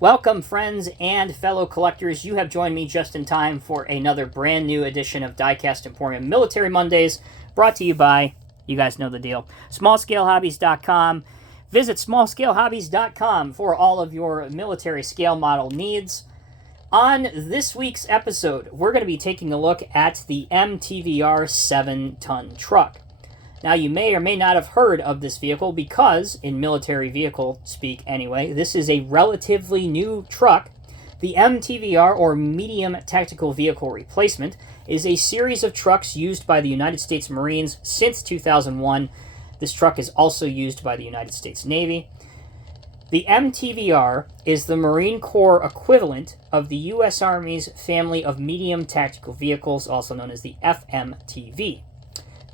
Welcome, friends and fellow collectors. You have joined me just in time for another brand new edition of Diecast Emporium Military Mondays, brought to you by, you guys know the deal, smallscalehobbies.com. Visit smallscalehobbies.com for all of your military scale model needs. On this week's episode, we're going to be taking a look at the MTVR 7-ton truck. Now, you may or may not have heard of this vehicle because, in military vehicle speak anyway, this is a relatively new truck. The MTVR, or Medium Tactical Vehicle Replacement, is a series of trucks used by the United States Marines since 2001. This truck is also used by the United States Navy. The MTVR is the Marine Corps equivalent of the U.S. Army's family of medium tactical vehicles, also known as the FMTV.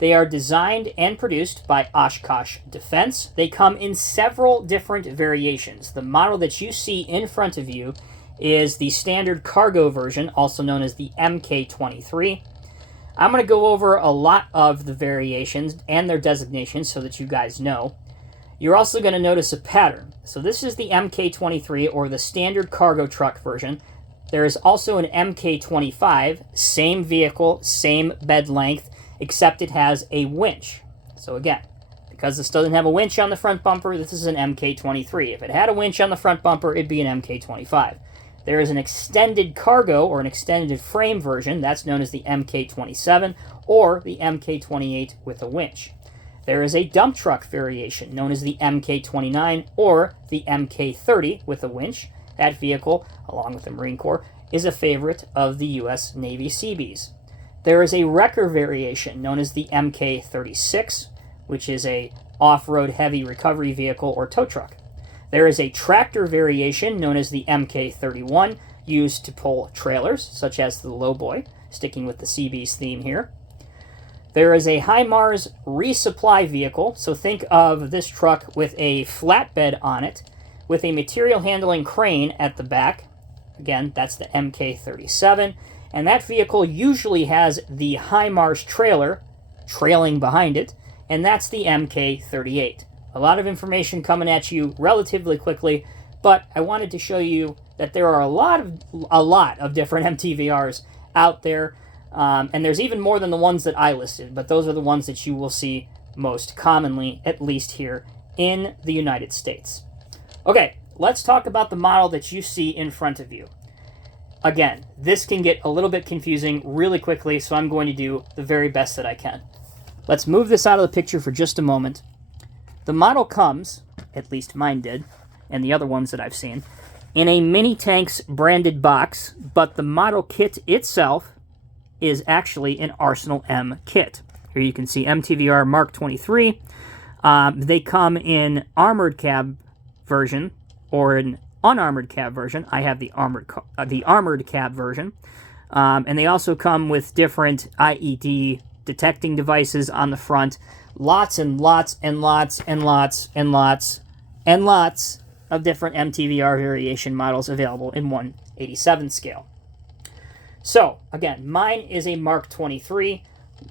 They are designed and produced by Oshkosh Defense. They come in several different variations. The model that you see in front of you is the standard cargo version, also known as the MK23. I'm going to go over a lot of the variations and their designations so that you guys know. You're also going to notice a pattern. So this is the MK23, or the standard cargo truck version. There is also an MK25, same vehicle, same bed length, except it has a winch. So again, because this doesn't have a winch on the front bumper, this is an MK23. If it had a winch on the front bumper, it'd be an MK25. There is an extended cargo, or an extended frame version, that's known as the MK27, or the MK28 with a winch. There is a dump truck variation, known as the MK29, or the MK30 with a winch. That vehicle, along with the Marine Corps, is a favorite of the US Navy Seabees. There is a wrecker variation known as the MK36, which is a off-road heavy recovery vehicle or tow truck. There is a tractor variation known as the MK31, used to pull trailers, such as the lowboy, sticking with the Seabees theme here. There is a HIMARS resupply vehicle, so think of this truck with a flatbed on it, with a material handling crane at the back. Again, that's the MK37. And that vehicle usually has the HIMARS trailer trailing behind it, and that's the MK38. A lot of information coming at you relatively quickly, but I wanted to show you that there are a lot of different MTVRs out there, and there's even more than the ones that I listed, but those are the ones that you will see most commonly, at least here in the United States. Okay, let's talk about the model that you see in front of you. Again, this can get a little bit confusing really quickly, so I'm going to do the very best that I can. Let's move this out of the picture for just a moment. The model comes, at least mine did, and the other ones that I've seen, in a Mini Tanks branded box, but the model kit itself is actually an ArsenalM kit. Here you can see MTVR Mark 23. They come in armored cab version or an unarmored cab version. I have the armored cab version. And they also come with different IED detecting devices on the front. Lots and lots and lots and lots and lots and lots of different MTVR variation models available in 1/87 scale. So, again, mine is a Mark 23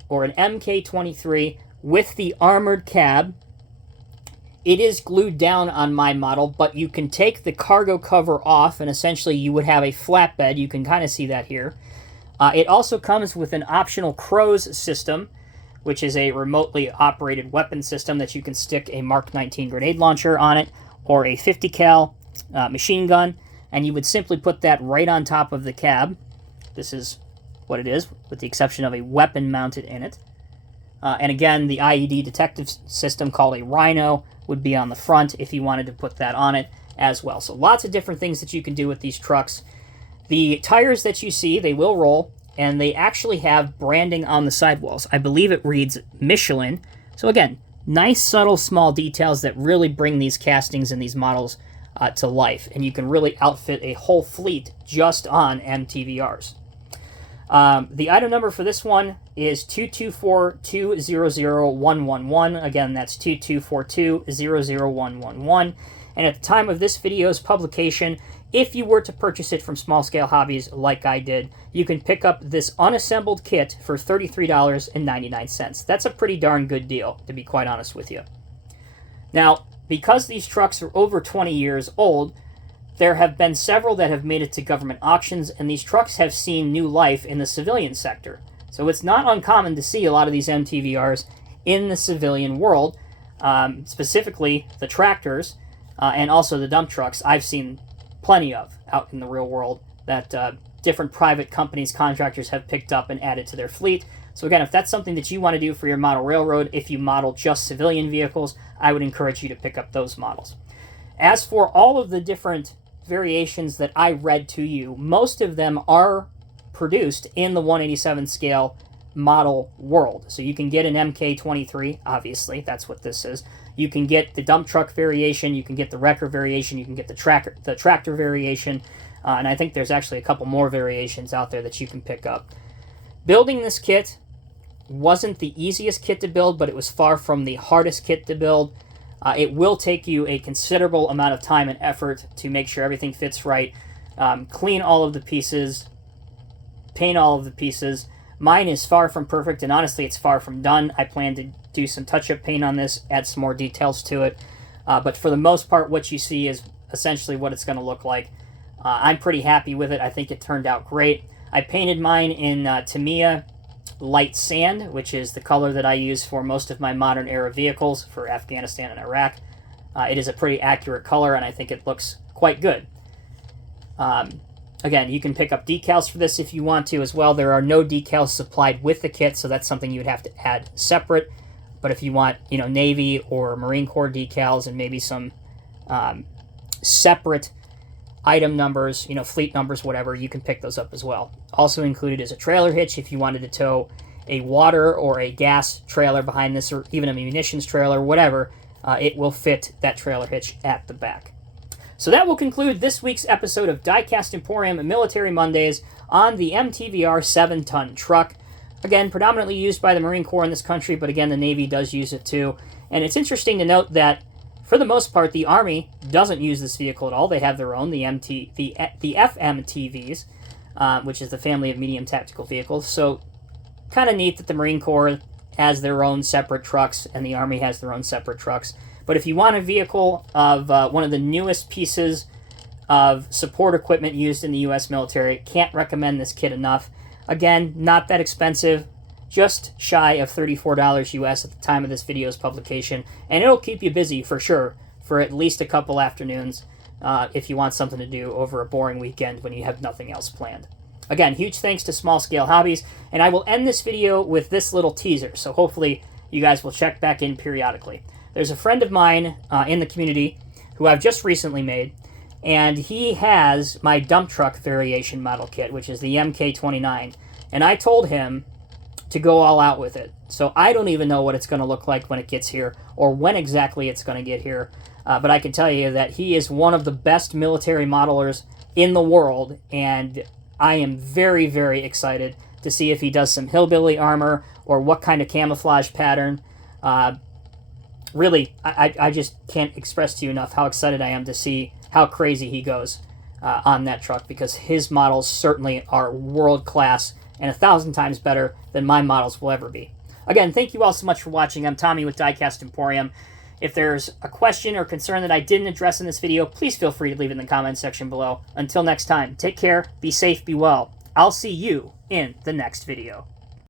or an MK23 with the armored cab. It is glued down on my model, but you can take the cargo cover off, and essentially you would have a flatbed. You can kind of see that here. It also comes with an optional CROWS system, which is a remotely operated weapon system that you can stick a Mark 19 grenade launcher on it, or a 50 cal machine gun, and you would simply put that right on top of the cab. This is what it is, with the exception of a weapon mounted in it. And again, the IED detective system, called a Rhino, would be on the front if you wanted to put that on it as well. So lots of different things that you can do with these trucks. The tires that you see, they will roll, and they actually have branding on the sidewalls. I believe it reads Michelin. So again, nice, subtle, small details that really bring these castings and these models to life. And you can really outfit a whole fleet just on MTVRs. The item number for this one is 224200111. Again, that's 224200111. And at the time of this video's publication, if you were to purchase it from Small Scale Hobbies like I did, you can pick up this unassembled kit for $33.99. That's a pretty darn good deal, to be quite honest with you. Now, because these trucks are over 20 years old, there have been several that have made it to government auctions, and these trucks have seen new life in the civilian sector. So it's not uncommon to see a lot of these MTVRs in the civilian world, specifically the tractors and also the dump trucks. I've seen plenty of out in the real world that different private companies, contractors have picked up and added to their fleet. So again, if that's something that you want to do for your model railroad, if you model just civilian vehicles, I would encourage you to pick up those models. As for all of the different variations that I read to you, most of them are produced in the 187 scale model world. So you can get an MK23, obviously, that's what this is. You can get the dump truck variation, you can get the wrecker variation, you can get the tractor variation, and I think there's actually a couple more variations out there that you can pick up. Building this kit wasn't the easiest kit to build, but it was far from the hardest kit to build. It will take you a considerable amount of time and effort to make sure everything fits right. Clean all of the pieces, paint all of the pieces. Mine is far from perfect, and honestly, it's far from done. I plan to do some touch-up paint on this, add some more details to it. But for the most part, what you see is essentially what it's going to look like. I'm pretty happy with it. I think it turned out great. I painted mine in Tamiya light sand, which is the color that I use for most of my modern era vehicles for Afghanistan and Iraq. It is a pretty accurate color, and I think it looks quite good. Again, you can pick up decals for this if you want to as well. There are no decals supplied with the kit, so that's something you would have to add separate. But if you want, Navy or Marine Corps decals and maybe some separate item numbers, fleet numbers, whatever, you can pick those up as well. Also included is a trailer hitch if you wanted to tow a water or a gas trailer behind this, or even a munitions trailer, whatever. It will fit that trailer hitch at the back. So that will conclude this week's episode of Diecast Emporium Military Mondays on the MTVR 7-ton truck. Again, predominantly used by the Marine Corps in this country, but again, the Navy does use it too. And it's interesting to note that for the most part, the Army doesn't use this vehicle at all. They have their own, the FMTVs, which is the Family of Medium Tactical Vehicles. So kind of neat that the Marine Corps has their own separate trucks and the Army has their own separate trucks. But if you want a vehicle of one of the newest pieces of support equipment used in the U.S. military, can't recommend this kit enough. Again, not that expensive, just shy of $34 US at the time of this video's publication, and it'll keep you busy for sure for at least a couple afternoons if you want something to do over a boring weekend when you have nothing else planned. Again, huge thanks to Small Scale Hobbies, and I will end this video with this little teaser, so hopefully you guys will check back in periodically. There's a friend of mine in the community who I've just recently made, and he has my dump truck variation model kit, which is the MK23, and I told him to go all out with it. So I don't even know what it's going to look like when it gets here, or when exactly it's going to get here, but I can tell you that he is one of the best military modelers in the world, and I am very, very excited to see if he does some hillbilly armor, or what kind of camouflage pattern. Really, I just can't express to you enough how excited I am to see how crazy he goes on that truck, because his models certainly are world-class and 1,000 times better than my models will ever be. Again, thank you all so much for watching. I'm Tommy with Diecast Emporium. If there's a question or concern that I didn't address in this video, please feel free to leave it in the comments section below. Until next time, take care, be safe, be well. I'll see you in the next video.